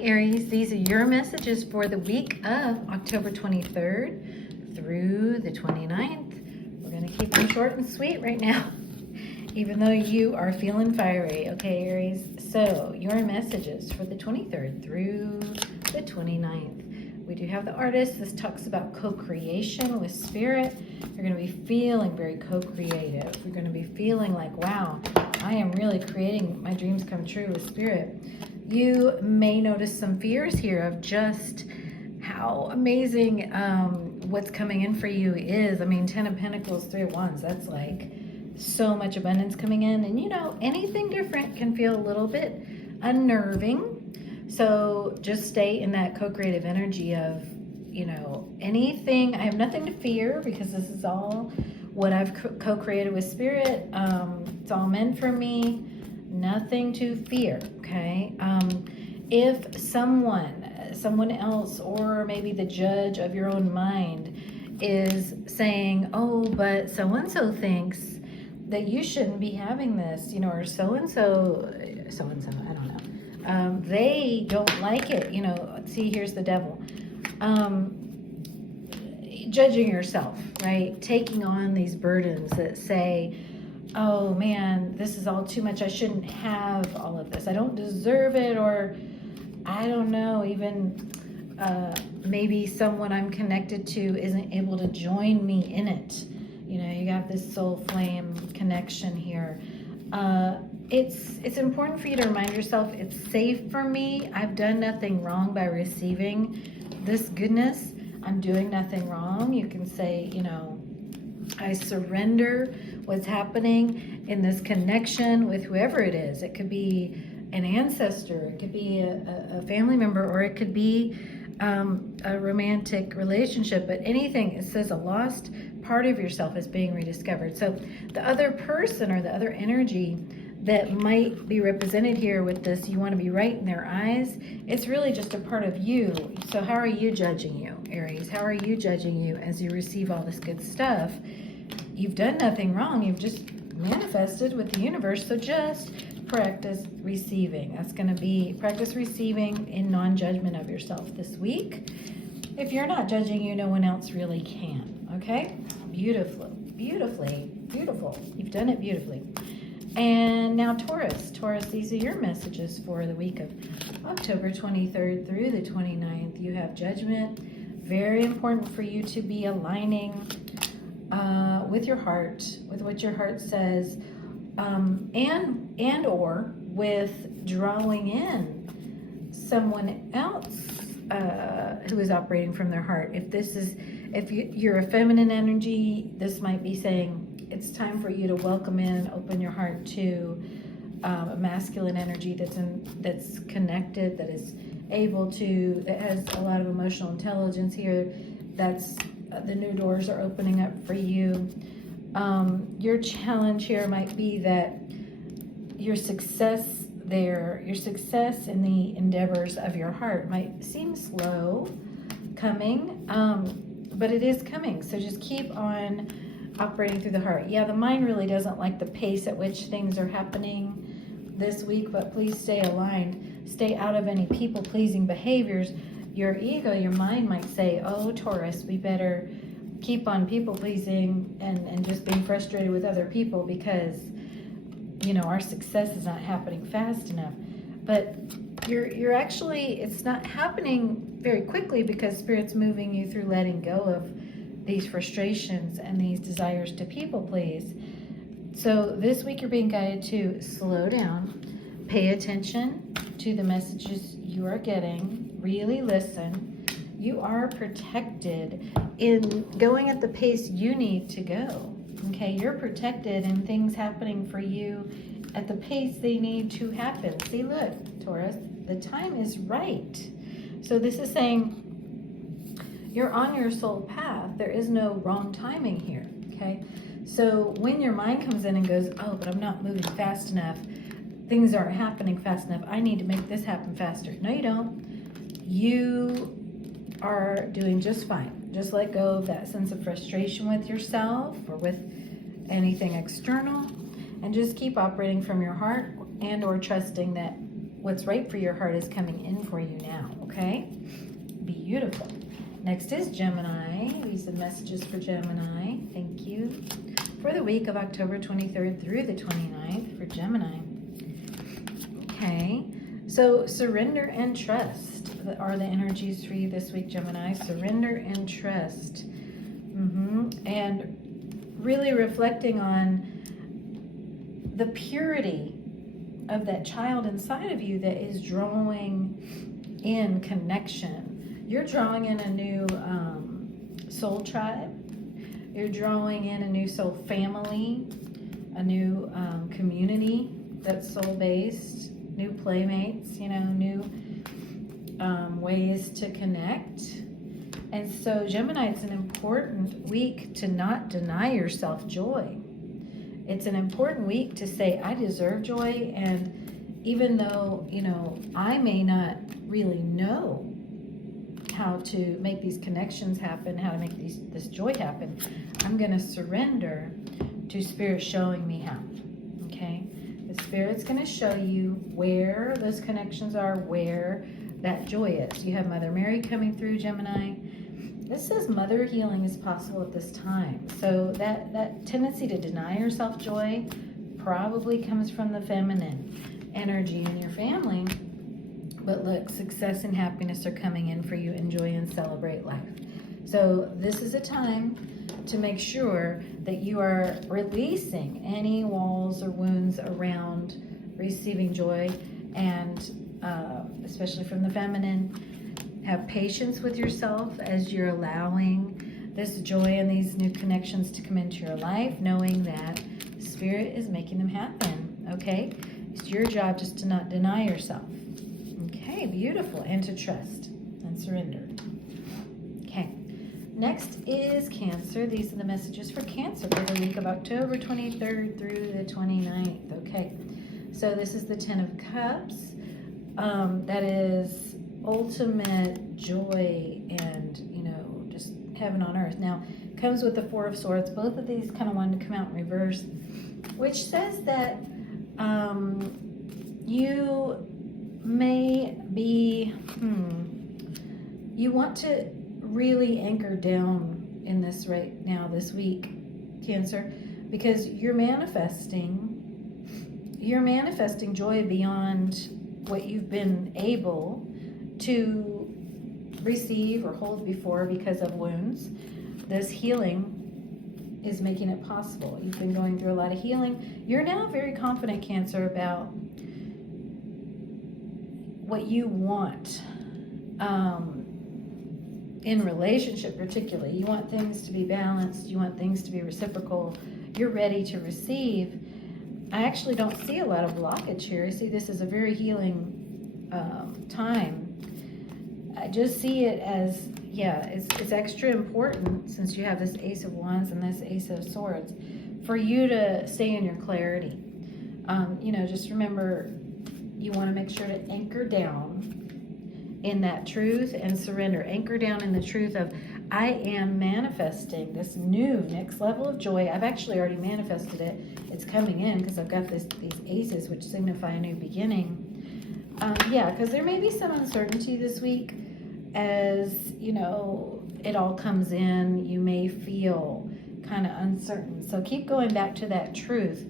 Aries, these are your messages for the week of October 23rd through the 29th. We're going to keep them short and sweet right now, even though you are feeling fiery. Okay, Aries, so your messages for the 23rd through the 29th. We do have the Artist. This talks about co-creation with spirit. You're going to be feeling very co-creative. You're going to be feeling like, wow, I am really creating my dreams come true with spirit. You may notice some fears here of just how amazing what's coming in for you is. I mean, 10 of Pentacles, 3 of Wands, that's like so much abundance coming in. And you know, anything different can feel a little bit unnerving. So just stay in that co-creative energy of, you know, anything. I have nothing to fear because this is all what I've co-created with spirit. It's all meant for me. Nothing to fear, okay? If someone else, or maybe the judge of your own mind is saying, oh, but so-and-so thinks that you shouldn't be having this, you know, or so-and-so, I don't know. They don't like it, you know. See, here's the devil. Judging yourself, right? Taking on these burdens that say, oh man, this is all too much. I shouldn't have all of this. I don't deserve it. Or I don't know, even maybe someone I'm connected to isn't able to join me in it. You know, you got this soul flame connection here. It's important for you to remind yourself it's safe for me. I've done nothing wrong by receiving this goodness. I'm doing nothing wrong. You can say, you know, I surrender what's happening in this connection with whoever it is. It could be an ancestor, it could be a family member, or it could be a romantic relationship. But anything, it says a lost part of yourself is being rediscovered. So the other person or the other energy that might be represented here with this, you want to be right in their eyes, it's really just a part of you. So how are you judging you, Aries? How are you judging you as you receive all this good stuff? You've done nothing wrong. You've just manifested with the universe. So just practice receiving. That's going to be practice receiving in non-judgment of yourself this week. If you're not judging you, no one else really can. Okay? Beautiful. You've done it beautifully. And now Taurus. Taurus, these are your messages for the week of October 23rd through the 29th. You have judgment. Very important for you to be aligning with your heart, with what your heart says, and or with drawing in someone else who is operating from their heart. If you're a feminine energy, this might be saying it's time for you to welcome in, open your heart to a masculine energy that's connected, that is able to, that has a lot of emotional intelligence here. That's the new doors are opening up for you. Your challenge here might be that your success in the endeavors of your heart might seem slow coming, but it is coming. So just keep on operating through the heart. Yeah, the mind really doesn't like the pace at which things are happening this week, but please stay aligned. Stay out of any people-pleasing behaviors. Your ego, your mind might say, oh, Taurus, we better keep on people-pleasing and just being frustrated with other people because, you know, our success is not happening fast enough. But you're actually, it's not happening very quickly because Spirit's moving you through letting go of these frustrations and these desires to people-please. So this week you're being guided to slow down, pay attention to the messages you are getting, really listen. You are protected in going at the pace you need to go. Okay, you're protected in things happening for you at the pace they need to happen. See, look, Taurus, the time is right. So this is saying you're on your soul path. There is no wrong timing here, okay? So when your mind comes in and goes, oh, but I'm not moving fast enough, things aren't happening fast enough, I need to make this happen faster. No, you don't. You are doing just fine. Just let go of that sense of frustration with yourself or with anything external, and just keep operating from your heart and or trusting that what's right for your heart is coming in for you now, okay? Beautiful. Next is Gemini. These are messages for Gemini. Thank you. For the week of October 23rd through the 29th for Gemini. Okay, so surrender and trust are the energies for you this week, Gemini. Surrender and trust. And really reflecting on the purity of that child inside of you that is drawing in connection. You're drawing in a new soul tribe. You're drawing in a new soul family, a new community that's soul-based, new playmates, you know, new ways to connect. And so, Gemini, it's an important week to not deny yourself joy. It's an important week to say, I deserve joy, and even though, you know, I may not really know how to make these connections happen, how to make this joy happen, I'm going to surrender to Spirit showing me how, okay? The Spirit's going to show you where those connections are, where that joy is. You have Mother Mary coming through, Gemini. This says mother healing is possible at this time. So that tendency to deny yourself joy probably comes from the feminine energy in your family. But look, success and happiness are coming in for you. Enjoy and celebrate life. So this is a time to make sure that you are releasing any walls or wounds around receiving joy, and especially from the feminine. Have patience with yourself as you're allowing this joy and these new connections to come into your life, knowing that Spirit is making them happen, okay? It's your job just to not deny yourself. Okay, beautiful. And to trust and surrender. Okay, next is Cancer. These are the messages for Cancer for the week of October 23rd through the 29th. Okay, so this is the Ten of Cups. That is ultimate joy and, you know, just heaven on earth. Now, comes with the Four of Swords. Both of these kind of wanted to come out in reverse, which says that you may be, you want to really anchor down in this right now, this week, Cancer, because you're manifesting joy beyond what you've been able to receive or hold before because of wounds. This healing is making it possible. You've been going through a lot of healing. You're now very confident, Cancer, about what you want in relationship particularly. You want things to be balanced. You want things to be reciprocal. You're ready to receive. I actually don't see a lot of blockage here. I see this as a very healing time. I just see it as, yeah, it's extra important, since you have this Ace of Wands and this Ace of Swords, for you to stay in your clarity. You know, just remember, you want to make sure to anchor down in that truth and surrender. Anchor down in the truth of, I am manifesting this new next level of joy. I've actually already manifested it. It's coming in because I've got these aces, which signify a new beginning. Yeah, because there may be some uncertainty this week as, you know, it all comes in. You may feel kind of uncertain. So keep going back to that truth.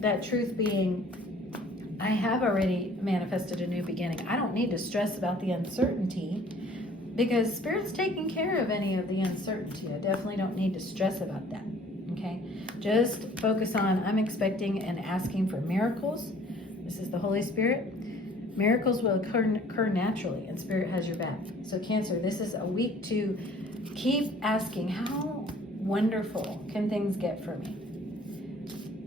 That truth being, I have already manifested a new beginning. I don't need to stress about the uncertainty because Spirit's taking care of any of the uncertainty. I definitely don't need to stress about that, okay? Just focus on, I'm expecting and asking for miracles. This is the Holy Spirit. Miracles will occur naturally, and Spirit has your back. So Cancer, this is a week to keep asking, how wonderful can things get for me?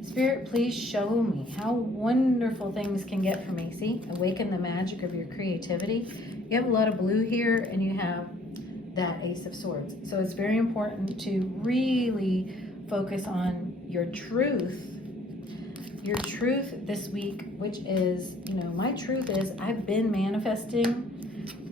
Spirit, please show me how wonderful things can get for me. See, awaken the magic of your creativity. You have a lot of blue here, and you have that Ace of Swords. So it's very important to really focus on your truth this week, which is, you know, my truth is, I've been manifesting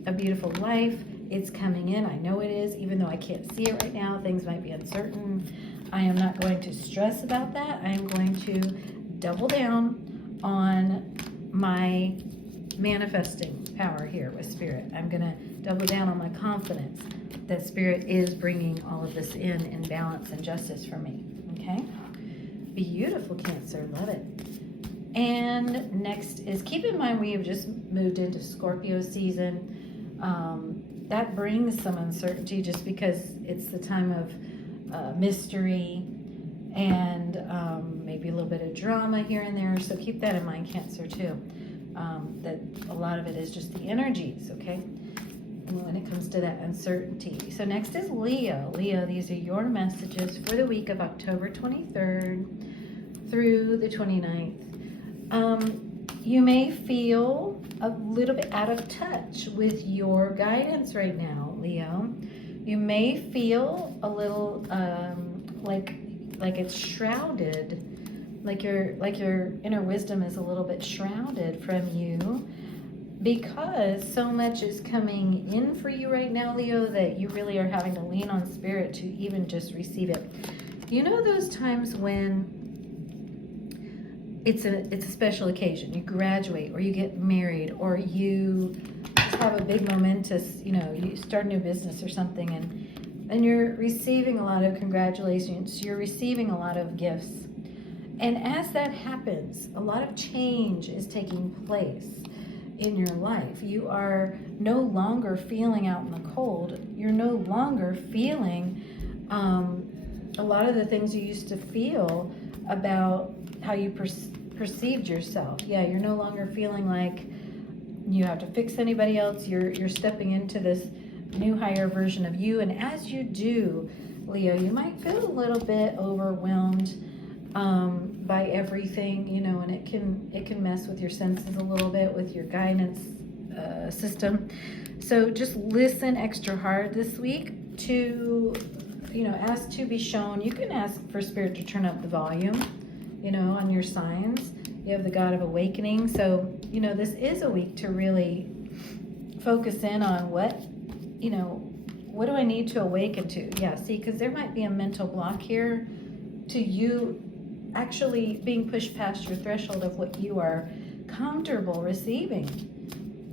a beautiful life. It's coming in. I know it is, even though I can't see it right now. Things might be uncertain. I am not going to stress about that. I am going to double down on my manifesting power here with Spirit. I'm going to double down on my confidence that Spirit is bringing all of this in balance and justice for me. Okay? Beautiful, Cancer. Love it. And next is, keep in mind we have just moved into Scorpio season. That brings some uncertainty just because it's the time of mystery and maybe a little bit of drama here and there. So keep that in mind, Cancer, too. That a lot of it is just the energies, okay? When it comes to that uncertainty. So next is Leo. Leo, these are your messages for the week of October 23rd through the 29th. You may feel a little bit out of touch with your guidance right now, Leo. You may feel a little like it's shrouded, like your inner wisdom is a little bit shrouded from you, because so much is coming in for you right now, Leo, that you really are having to lean on Spirit to even just receive it. You know those times when it's a special occasion, you graduate or you get married or you just have a big momentous, you start a new business or something, and you're receiving a lot of congratulations, you're receiving a lot of gifts. And as that happens, a lot of change is taking place in your life. You are no longer feeling out in the cold. You're no longer feeling a lot of the things you used to feel about how you perceived yourself. Yeah, you're no longer feeling like you have to fix anybody else. You're stepping into this new higher version of you. And as you do, Leo, you might feel a little bit overwhelmed by everything, and it can mess with your senses a little bit, with your guidance system. So just listen extra hard this week to, ask to be shown. You can ask for Spirit to turn up the volume, on your signs. You have the God of Awakening. So, this is a week to really focus in on what do I need to awaken to? Yeah, see, because there might be a mental block here to you actually being pushed past your threshold of what you are comfortable receiving.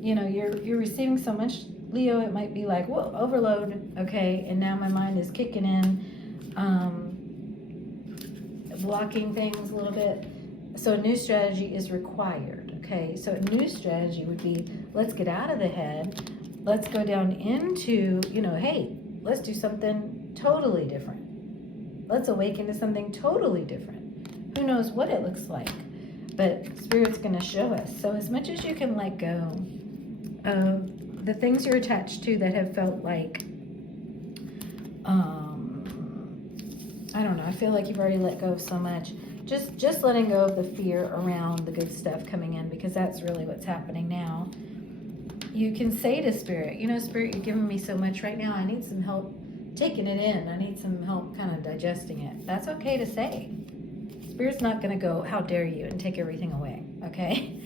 You're receiving so much, Leo, it might be like, whoa, overload, okay, and now my mind is kicking in, blocking things a little bit. So a new strategy is required, okay? So a new strategy would be, let's get out of the head, let's go down into, hey, let's do something totally different. Let's awaken to something totally different. Who knows what it looks like, but Spirit's going to show us. So as much as you can let go of the things you're attached to that have felt like, I don't know, I feel like you've already let go of so much. Just letting go of the fear around the good stuff coming in, because that's really what's happening now. You can say to Spirit, Spirit, you're giving me so much right now. I need some help taking it in. I need some help kind of digesting it. That's okay to say. Spirit's not going to go, how dare you, and take everything away, okay?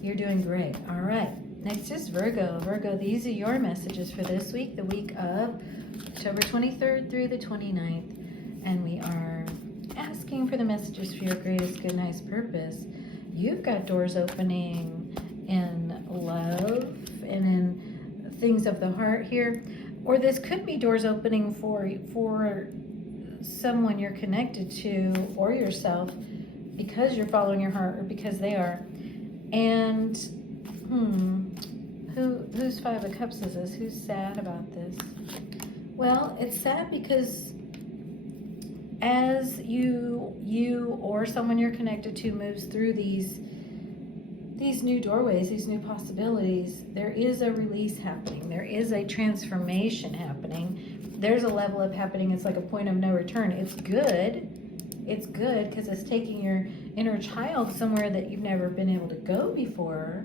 You're doing great. All right. Next is Virgo. Virgo, these are your messages for this week, the week of October 23rd through the 29th. And we are asking for the messages for your greatest good, nice purpose. You've got doors opening in love and in things of the heart here. Or this could be doors opening for someone you're connected to or yourself, because you're following your heart or because they are. And whose Five of Cups is this? Who's sad about this? Well, it's sad because as you or someone you're connected to moves through these new doorways, these new possibilities, there is a release happening. There is a transformation happening. There's a level up happening. It's like a point of no return. It's good. It's good because it's taking your inner child somewhere that you've never been able to go before.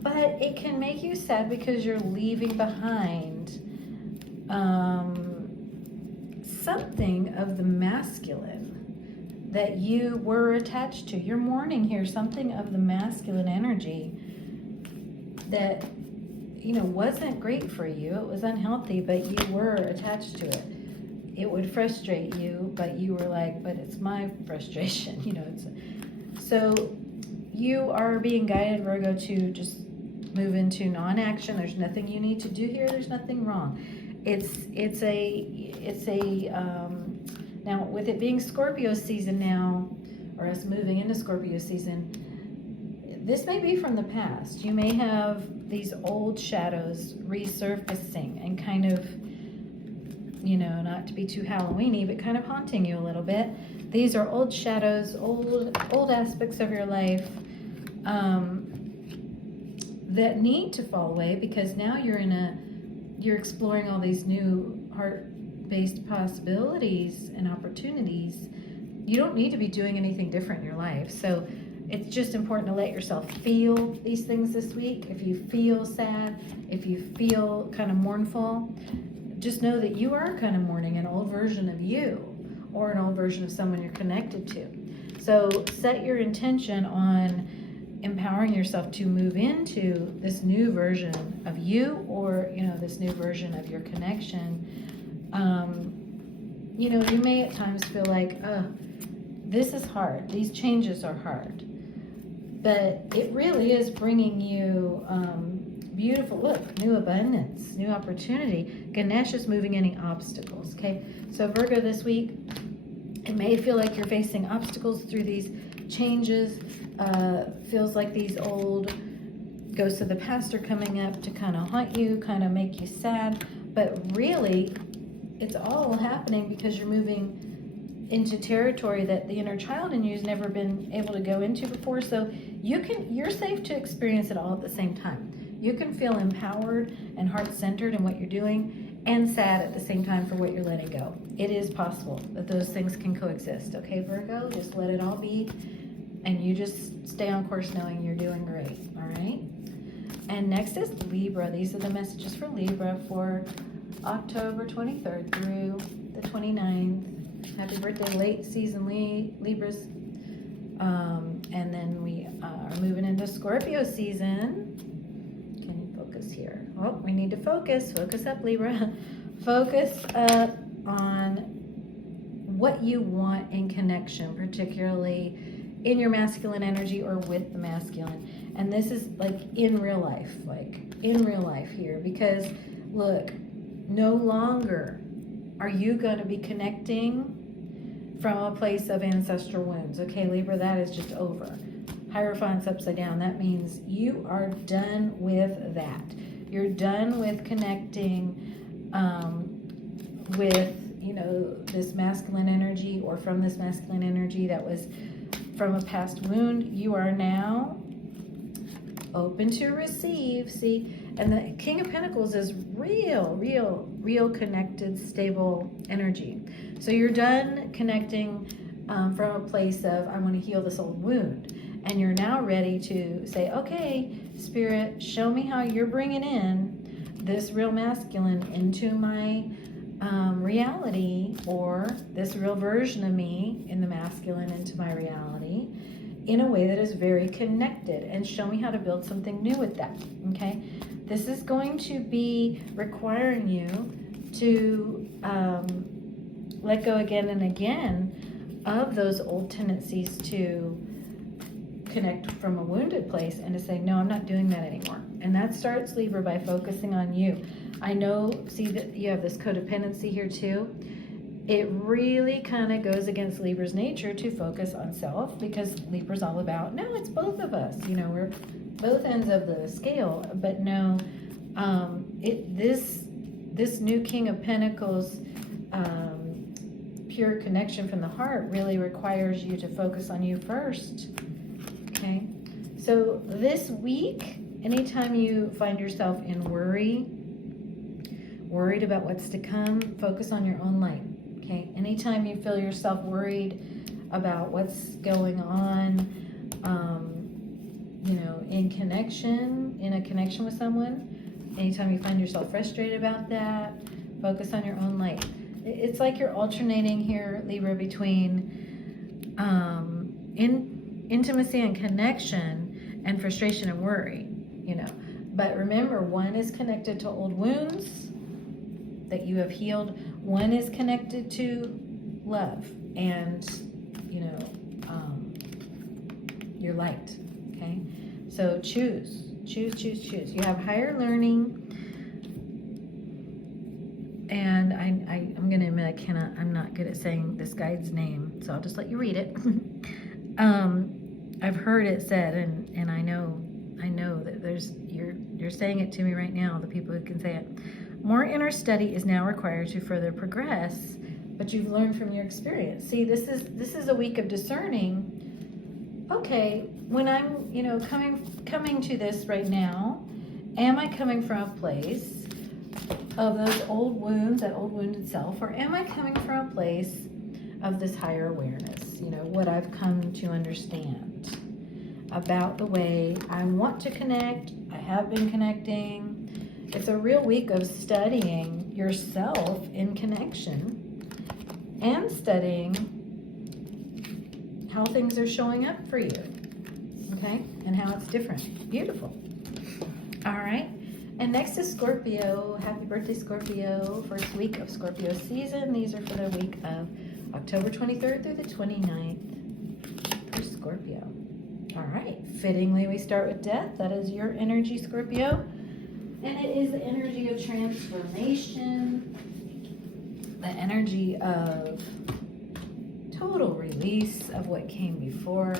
But it can make you sad because you're leaving behind something of the masculine that you were attached to. You're mourning here something of the masculine energy that wasn't great for you. It was unhealthy, but you were attached to it. It would frustrate you, but you were like, but it's my frustration. So you are being guided, Virgo, to just move into non-action. There's nothing you need to do here. There's nothing wrong. Now with it being Scorpio season now, or us moving into Scorpio season, this may be from the past. You may have these old shadows resurfacing and kind of, not to be too Halloween-y, but kind of haunting you a little bit. These are old shadows, old aspects of your life that need to fall away, because now you're exploring all these new heart-based possibilities and opportunities. You don't need to be doing anything different in your life. So it's just important to let yourself feel these things this week. If you feel sad, if you feel kind of mournful, just know that you are kind of mourning an old version of you, or an old version of someone you're connected to. So set your intention on empowering yourself to move into this new version of you, or this new version of your connection. You may at times feel like, this is hard, these changes are hard, but it really is bringing you beautiful, new abundance, new opportunity. Ganesh is moving any obstacles. Okay, so Virgo, this week it may feel like you're facing obstacles through these changes. Feels like these old ghosts of the past are coming up to kind of haunt you, kind of make you sad, but really it's all happening because you're moving into territory that the inner child in you has never been able to go into before. So you're safe to experience it all at the same time. You can feel empowered and heart-centered in what you're doing, and sad at the same time for what you're letting go. It is possible that those things can coexist. Okay, Virgo, just let it all be, and you just stay on course knowing you're doing great. All right. And next is Libra. These are the messages for Libra for October 23rd through the 29th. Happy birthday, late season Libras. And then we are moving into Scorpio season. Can you focus here? Oh, we need to focus. Focus up, Libra. Focus up on what you want in connection, particularly in your masculine energy or with the masculine. And this is like in real life here, because look, no longer are you going to be connecting from a place of ancestral wounds. Okay, Libra, that is just over. Hierophant's upside down. That means you are done with that. You're done with connecting with, this masculine energy, or from this masculine energy that was from a past wound. You are now open to receive. See, and the King of Pentacles is real connected, stable energy. So you're done connecting from a place of, I want to heal this old wound. And you're now ready to say, okay, Spirit, show me how you're bringing in this real masculine into my reality, or this real version of me in the masculine into my reality, in a way that is very connected, and show me how to build something new with that. Okay, this is going to be requiring you to let go again and again of those old tendencies to connect from a wounded place, and to say, no, I'm not doing that anymore. And that starts, Libra, by focusing on you. I know, see that you have this codependency here too. It really kind of goes against Libra's nature to focus on self, because Libra's all about, no, it's both of us. We're both ends of the scale. But no, this new King of Pentacles, pure connection from the heart, really requires you to focus on you first. Okay, so this week, anytime you find yourself in worried about what's to come, focus on your own light. Okay, anytime you feel yourself worried about what's going on, in a connection with someone, anytime you find yourself frustrated about that, focus on your own light. It's like you're alternating here, Libra, between intimacy and connection, and frustration and worry, But remember, one is connected to old wounds that you have healed. One is connected to love and, your light. Okay, so choose Choose, choose, choose. You have higher learning. And I'm going to admit I'm not good at saying this guide's name, so I'll just let you read it. I've heard it said, and I know that you're saying it to me right now, the people who can say it. More inner study is now required to further progress, but you've learned from your experience. See, this is a week of discerning. Okay, when I'm, coming to this right now, am I coming from a place of those old wounds, that old wounded self, or am I coming from a place of this higher awareness? What I've come to understand about the way I want to connect. I have been connecting. It's a real week of studying yourself in connection and studying how things are showing up for you, okay? And how it's different. Beautiful. All right. And next is Scorpio. Happy birthday, Scorpio. First week of Scorpio season. These are for the week of October 23rd through the 29th for Scorpio. All right. Fittingly, we start with death. That is your energy, Scorpio. And it is the energy of transformation, the energy of total release of what came before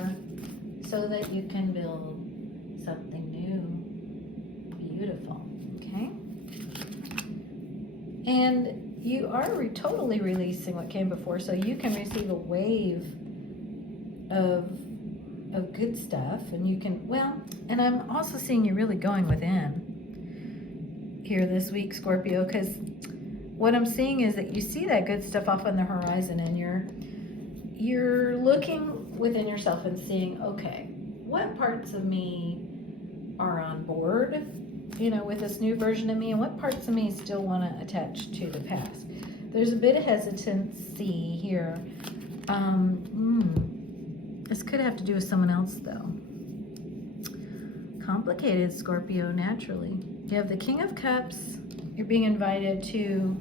so that you can build something new, beautiful, okay? And you are totally releasing what came before so you can receive a wave of good stuff, and you can, and I'm also seeing you really going within here this week, Scorpio, because what I'm seeing is that you see that good stuff off on the horizon, and you're looking within yourself and seeing, okay, what parts of me are on board, with this new version of me, and what parts of me still want to attach to the past. There's a bit of hesitancy here. This could have to do with someone else, though. Complicated, Scorpio, naturally. You have the King of Cups. You're being invited to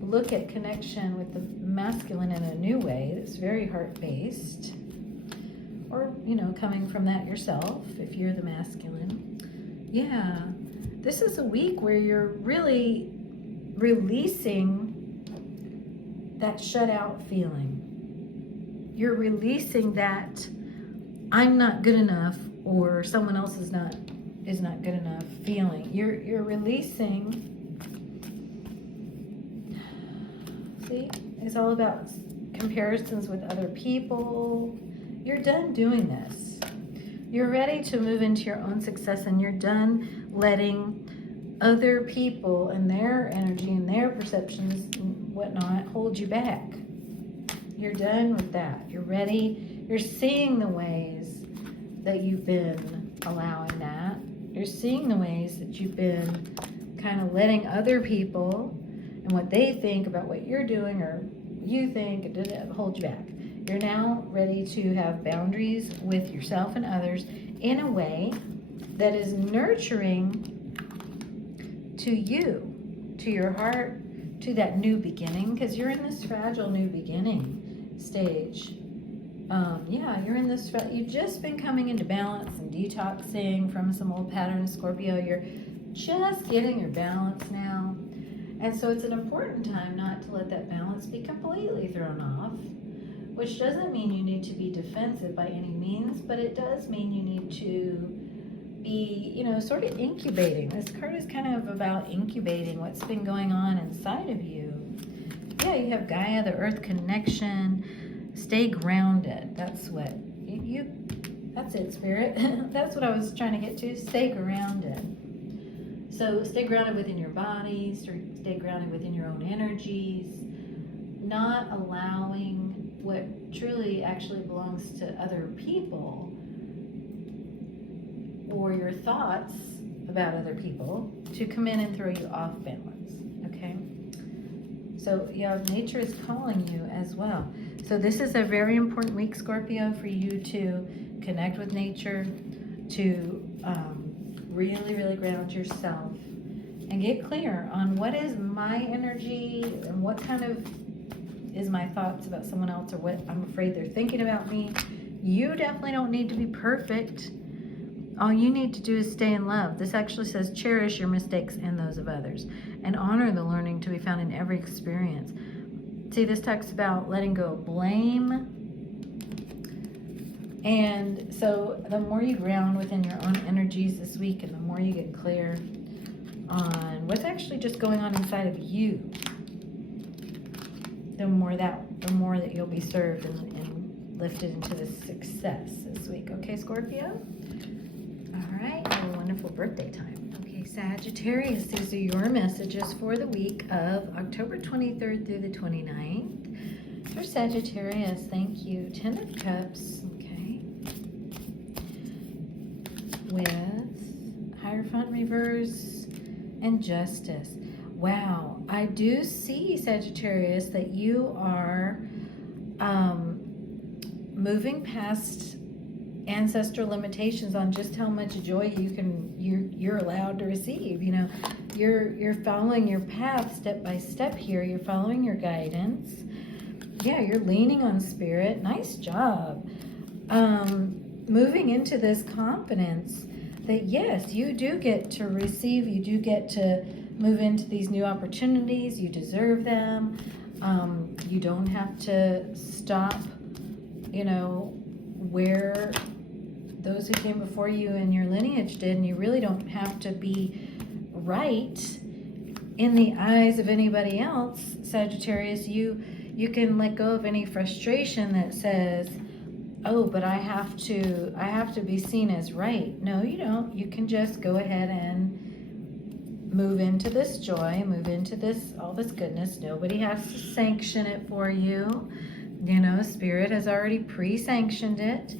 look at connection with the masculine in a new way that's very heart-based. Or, coming from that yourself, if you're the masculine. Yeah. This is a week where you're really releasing that shut-out feeling. You're releasing that I'm not good enough or someone else is not good enough feeling. You're releasing. See, it's all about comparisons with other people. You're done doing this. You're ready to move into your own success, and you're done letting other people and their energy and their perceptions and whatnot hold you back. You're done with that. You're ready. You're seeing the ways that you've been allowing that. You're seeing the ways that you've been kind of letting other people and what they think about what you're doing or you think hold you back. You're now ready to have boundaries with yourself and others in a way that is nurturing to you, to your heart, to that new beginning, because you're in this fragile new beginning stage. You're in this, you've just been coming into balance and detoxing from some old patterns, Scorpio. You're just getting your balance now. And so it's an important time not to let that balance be completely thrown off, which doesn't mean you need to be defensive by any means, but it does mean you need to be, sort of incubating. This card is kind of about incubating what's been going on inside of you. Yeah, you have Gaia, the earth connection. Stay grounded. That's what that's it, Spirit. That's what I was trying to get to. Stay grounded. So stay grounded within your body, stay grounded within your own energies, not allowing what truly actually belongs to other people or your thoughts about other people to come in and throw you off balance, okay? So nature is calling you as well. So this is a very important week, Scorpio, for you to connect with nature, to really, really ground yourself and get clear on what is my energy and what kind of is my thoughts about someone else or what I'm afraid they're thinking about me. You definitely don't need to be perfect. All you need to do is stay in love. This actually says cherish your mistakes and those of others, and honor the learning to be found in every experience. See, this talks about letting go of blame. And so the more you ground within your own energies this week, and the more you get clear on what's actually just going on inside of you, the more that you'll be served and lifted into this success this week. Okay, Scorpio? All right, have a wonderful birthday time. Okay, Sagittarius, these are your messages for the week of October 23rd through the 29th. For Sagittarius, thank you. 10 of Cups, okay. With Hierophant reverse and Justice. Wow, I do see, Sagittarius, that you are moving past ancestral limitations on just how much joy you're allowed to receive. You know, you're following your path step by step here. You're following your guidance. Yeah, you're leaning on spirit. Nice job. Moving into this confidence that yes, you do get to receive. You do get to move into these new opportunities. You deserve them. You don't have to stop, you know, where those who came before you in your lineage did, and you really don't have to be right in the eyes of anybody else, Sagittarius. You can let go of any frustration that says, oh, but I have to be seen as right. No, you don't. You can just go ahead and move into this joy, move into all this goodness. Nobody has to sanction it for you. You know, Spirit has already pre-sanctioned it.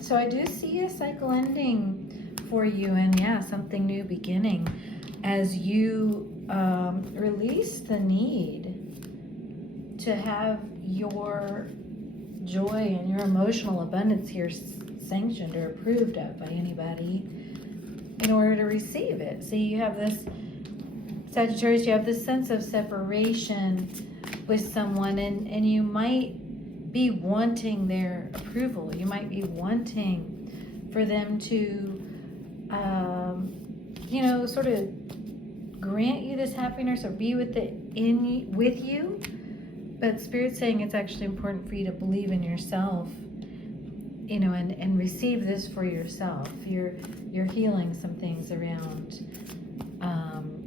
So I do see a cycle ending for you, and yeah, something new beginning as you release the need to have your joy and your emotional abundance here sanctioned or approved of by anybody in order to receive it. See, you have this, Sagittarius, you have this sense of separation with someone, and you might be wanting their approval. You might be wanting for them to, you know, sort of grant you this happiness or be with you. But Spirit's saying it's actually important for you to believe in yourself, you know, and receive this for yourself. You're healing some things around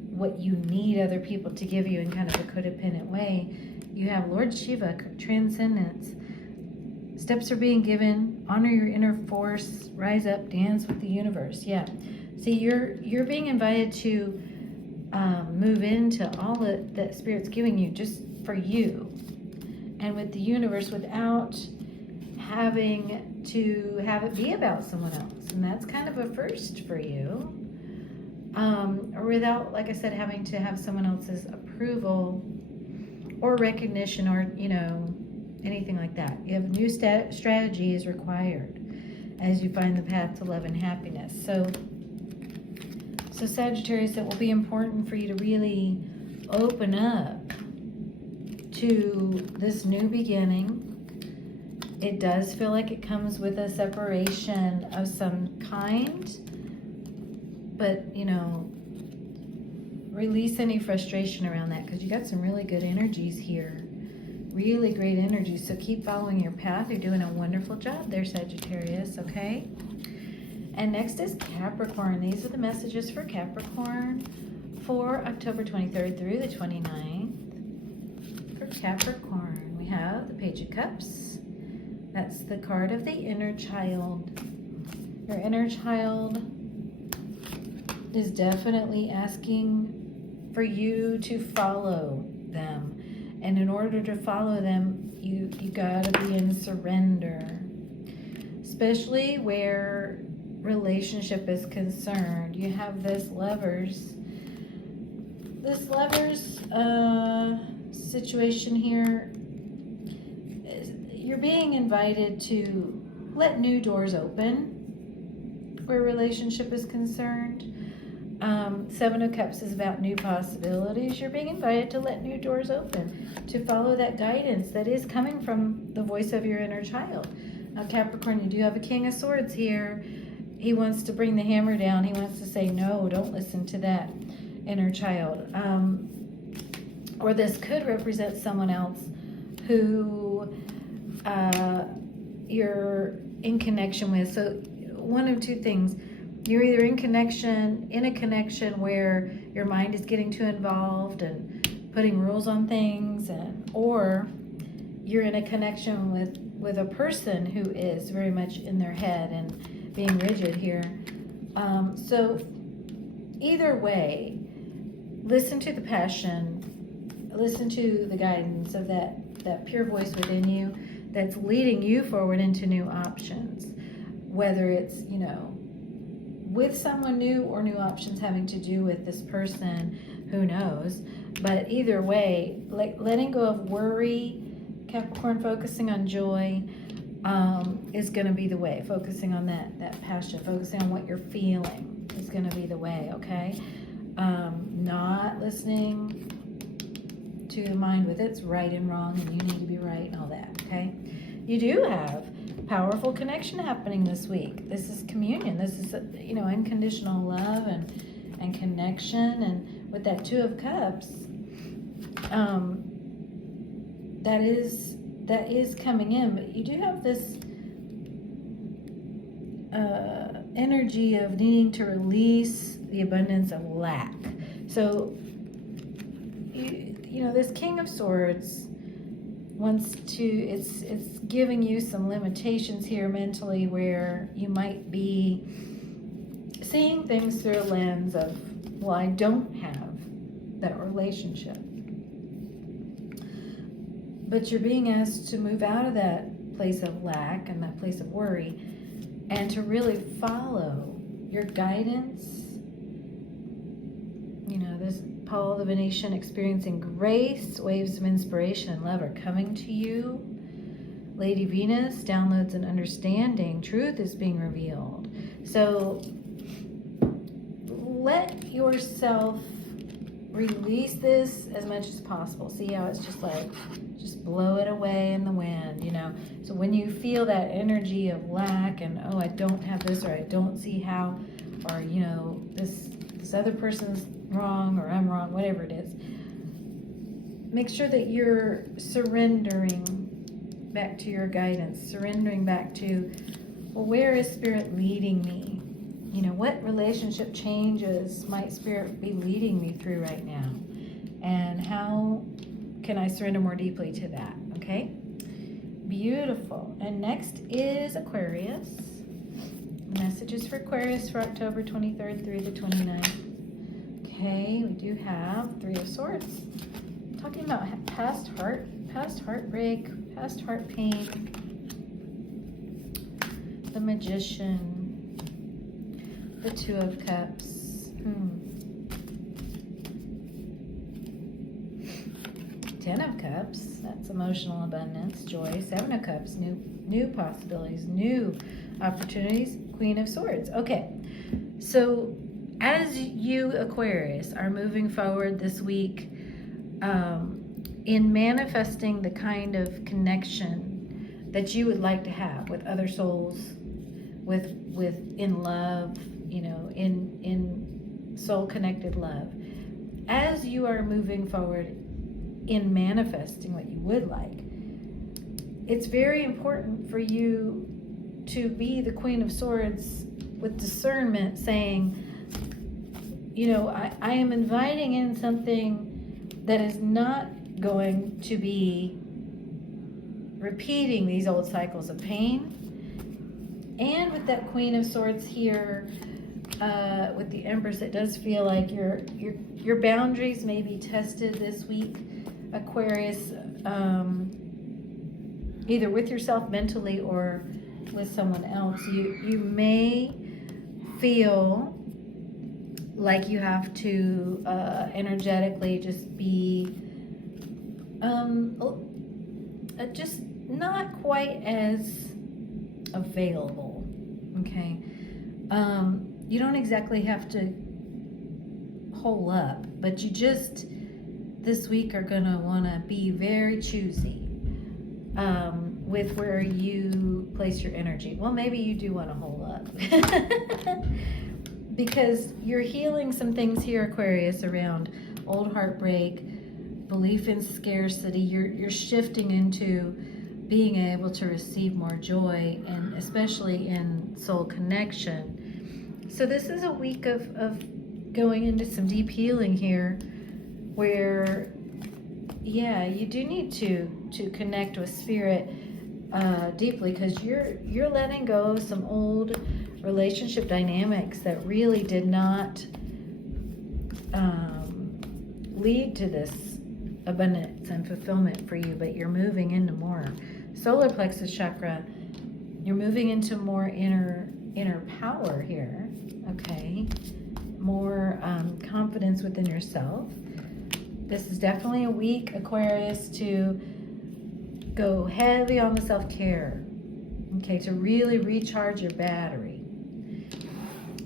what you need other people to give you in kind of a codependent way. You have Lord Shiva, transcendence. Steps are being given. Honor your inner force. Rise up. Dance with the universe. Yeah. See, you're being invited to move into all that Spirit's giving you just for you and with the universe without having to have it be about someone else. And that's kind of a first for you. Or without, like I said, having to have someone else's approval or recognition or, you know, anything like that. You have new strategy is required as you find the path to love and happiness. So Sagittarius, it will be important for you to really open up to this new beginning. It does feel like it comes with a separation of some kind, but, you know, release any frustration around that, because you got some really good energies here. Really great energy. So keep following your path. You're doing a wonderful job there, Sagittarius, okay? And next is Capricorn. These are the messages for Capricorn for October 23rd through the 29th. For Capricorn, we have the Page of Cups. That's the card of the inner child. Your inner child is definitely asking for you to follow them. And in order to follow them, you gotta be in surrender. Especially where relationship is concerned. You have this lovers situation here. You're being invited to let new doors open where relationship is concerned. Seven of Cups is about new possibilities. You're being invited to let new doors open, to follow that guidance that is coming from the voice of your inner child. Now, Capricorn, you do have a King of Swords here. he wants to bring the hammer down. He wants to say, no, don't listen to that inner child. Or this could represent someone else who you're in connection with. So one of two things. You're either in a connection where your mind is getting too involved and putting rules on things, or you're in a connection with a person who is very much in their head and being rigid here. So either way, listen to the passion, listen to the guidance of that pure voice within you that's leading you forward into new options, whether it's, with someone new or new options having to do with this person, who knows. But either way, letting go of worry, Capricorn, focusing on joy, is going to be the way. Focusing on that passion, focusing on what you're feeling is going to be the way, okay? Not listening to the mind with its right and wrong and you need to be right and all that, okay? You do have powerful connection happening this week. This is communion. This is, unconditional love and connection. And with that Two of Cups, that is coming in. But you do have this energy of needing to release the abundance of lack. So, this King of Swords wants to, it's giving you some limitations here mentally, where you might be seeing things through a lens of, well, I don't have that relationship. But you're being asked to move out of that place of lack and that place of worry and to really follow your guidance. This Paul the Venetian, experiencing grace, waves of inspiration and love are coming to you. Lady Venus, downloads and understanding, truth is being revealed. So let yourself release this as much as possible. See how it's just blow it away in the wind, So when you feel that energy of lack and, oh, I don't have this, or I don't see how, or, this other person's wrong, or I'm wrong, whatever it is, make sure that you're surrendering back to your guidance, surrendering back to, well, where is Spirit leading me? What relationship changes might Spirit be leading me through right now? And how can I surrender more deeply to that? Okay? Beautiful. And next is Aquarius. Messages for Aquarius for October 23rd through the 29th. Okay, we do have Three of Swords. Talking about past heartbreak, past heart pain. The Magician. The Two of Cups. Ten of Cups. That's emotional abundance, joy. Seven of Cups. New possibilities, new opportunities. Queen of Swords. Okay, so as you, Aquarius, are moving forward this week in manifesting the kind of connection that you would like to have with other souls, with in love, in soul-connected love, as you are moving forward in manifesting what you would like, it's very important for you to be the Queen of Swords with discernment, saying, I am inviting in something that is not going to be repeating these old cycles of pain. And with that Queen of Swords here, with the Empress, it does feel like your boundaries may be tested this week, Aquarius, either with yourself mentally or with someone else. You may feel like you have to energetically just be just not quite as available, okay? You don't exactly have to hole up, but you just this week are gonna want to be very choosy with where you place your energy. Well, maybe you do want to hold up. Because you're healing some things here, Aquarius, around old heartbreak, belief in scarcity. You're shifting into being able to receive more joy, and especially in soul connection. So this is a week of going into some deep healing here, where, yeah, you do need to connect with spirit deeply, because you're letting go of some old relationship dynamics that really did not lead to this abundance and fulfillment for you, but you're moving into more. Solar plexus chakra, you're moving into more inner power here, okay? More confidence within yourself. This is definitely a week, Aquarius, to go heavy on the self-care, okay, to really recharge your battery.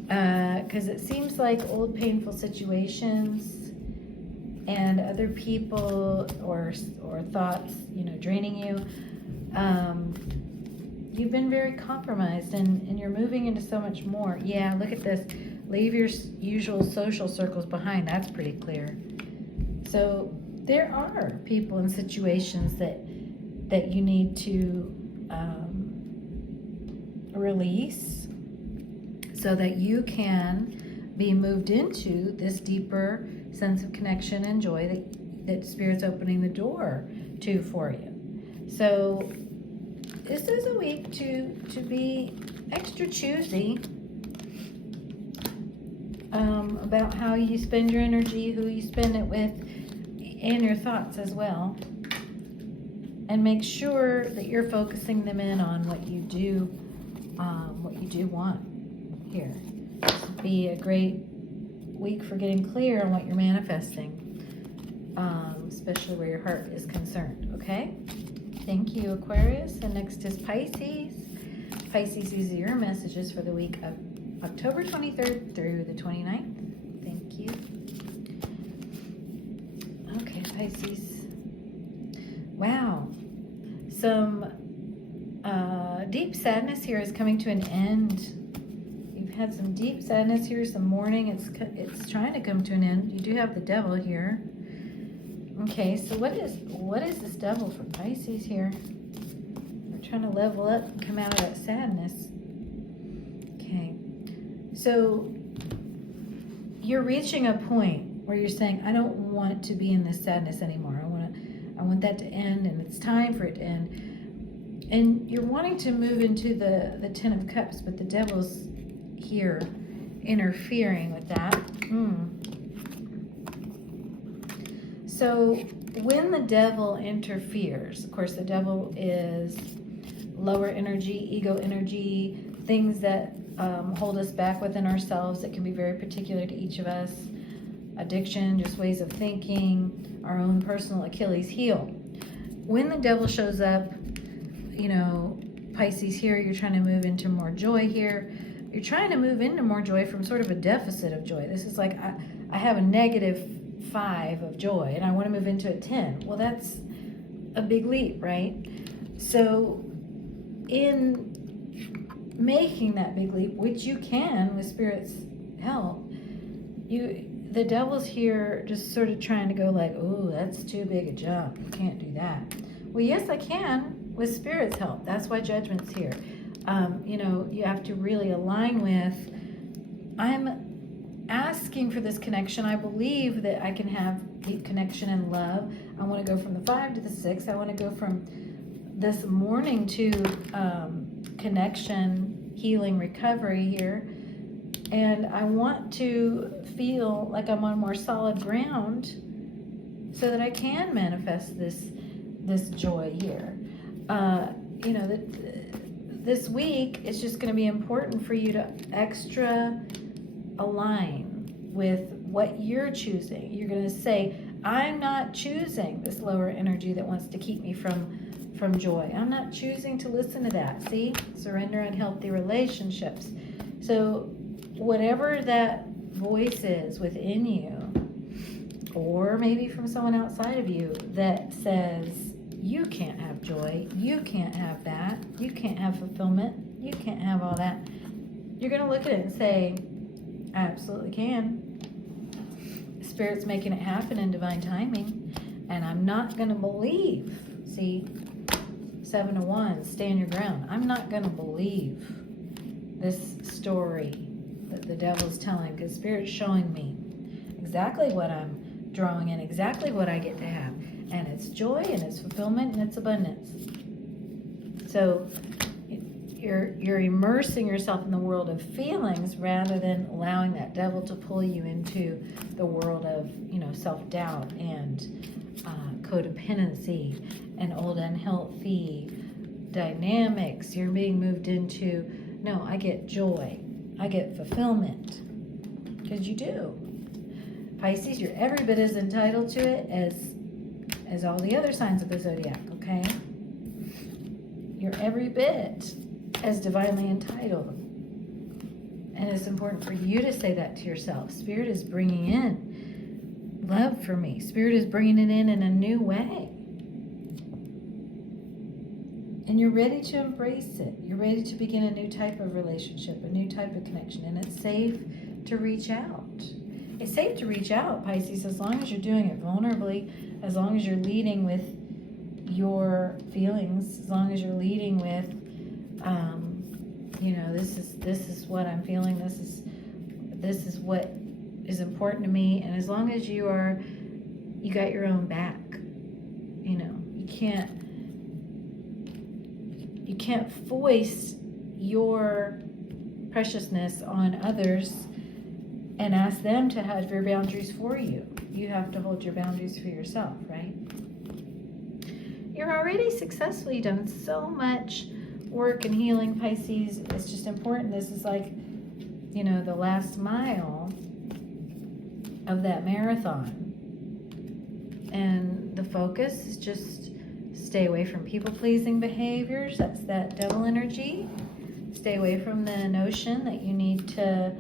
Because it seems like old painful situations and other people or thoughts, draining you, you've been very compromised, and you're moving into so much more. Yeah, look at this. Leave your usual social circles behind. That's pretty clear. So there are people and situations that you need to release, so that you can be moved into this deeper sense of connection and joy that Spirit's opening the door to for you. So this is a week to be extra choosy about how you spend your energy, who you spend it with, and your thoughts as well. And make sure that you're focusing them in on what you do want here. This would be a great week for getting clear on what you're manifesting, especially where your heart is concerned, okay? Thank you, Aquarius. And next is Pisces. Pisces, these are your messages for the week of October 23rd through the 29th. Thank you. Okay, Pisces. Wow. Some deep sadness here is coming to an end. You've had some deep sadness here, some mourning. It's trying to come to an end. You do have the devil here. Okay, so what is this devil for Pisces here? We're trying to level up and come out of that sadness. Okay, so you're reaching a point where you're saying, I don't want to be in this sadness anymore. I want that to end, and it's time for it to end. And you're wanting to move into the Ten of Cups, but the devil's here interfering with that. So when the devil interferes, of course, the devil is lower energy, ego energy, things that hold us back within ourselves that can be very particular to each of us. Addiction, just ways of thinking, our own personal Achilles heel. When the devil shows up, Pisces here, you're trying to move into more joy here. You're trying to move into more joy from sort of a deficit of joy. This is like, I have a -5 of joy, and I want to move into a 10. Well, that's a big leap, right? So in making that big leap, which you can with Spirit's help, the devil's here just sort of trying to go like, oh, that's too big a jump. You can't do that. Well, yes, I can with Spirit's help. That's why Judgment's here. You have to really align with, I'm asking for this connection. I believe that I can have deep connection and love. I want to go from the 5 to the 6. I want to go from this mourning to connection, healing, recovery here. And I want to feel like I'm on more solid ground so that I can manifest this joy here. This week, it's just going to be important for you to extra align with what you're choosing. You're going to say, I'm not choosing this lower energy that wants to keep me from joy. I'm not choosing to listen to that. See? Surrender unhealthy relationships. So whatever that voice is within you, or maybe from someone outside of you that says, You can't have joy. You can't have that. You can't have fulfillment. You can't have all that. You're going to look at it and say, I absolutely can. Spirit's making it happen in divine timing. And I'm not going to believe. See, 7 of Wands, stand your ground. I'm not going to believe this story that the devil's telling, because Spirit's showing me exactly what I'm drawing in, exactly what I get to have. And it's joy, and it's fulfillment, and it's abundance. So you're immersing yourself in the world of feelings rather than allowing that devil to pull you into the world of, self-doubt and codependency and old unhealthy dynamics. You're being moved into, no, I get joy. I get fulfillment. Because you do. Pisces, you're every bit as entitled to it as all the other signs of the zodiac, okay? You're every bit as divinely entitled. And it's important for you to say that to yourself. Spirit is bringing in love for me. Spirit is bringing it in a new way. And you're ready to embrace it. You're ready to begin a new type of relationship, a new type of connection. And it's safe to reach out. It's safe to reach out, Pisces, as long as you're doing it vulnerably, as long as you're leading with your feelings, as long as you're leading with, this is what I'm feeling, this is what is important to me, and as long as you got your own back, you can't foist your preciousness on others and ask them to have your boundaries for you. You have to hold your boundaries for yourself, right? You're already successfully done so much work and healing, Pisces. It's just important. This is like, the last mile of that marathon. And the focus is just stay away from people-pleasing behaviors. That's that devil energy. Stay away from the notion that you need to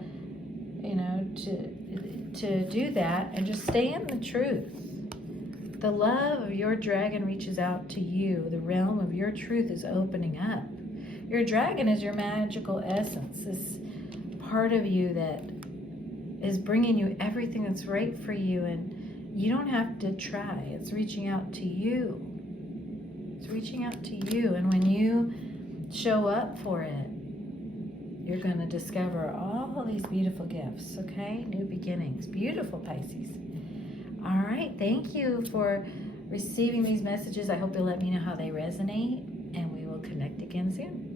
do that, and just stay in the truth. The love of your dragon reaches out to you. The realm of your truth is opening up. Your dragon is your magical essence, this part of you that is bringing you everything that's right for you, and you don't have to try. It's reaching out to you. It's reaching out to you, and when you show up for it, you're going to discover all these beautiful gifts, okay? New beginnings. Beautiful, Pisces. All right. Thank you for receiving these messages. I hope you'll let me know how they resonate, and we will connect again soon.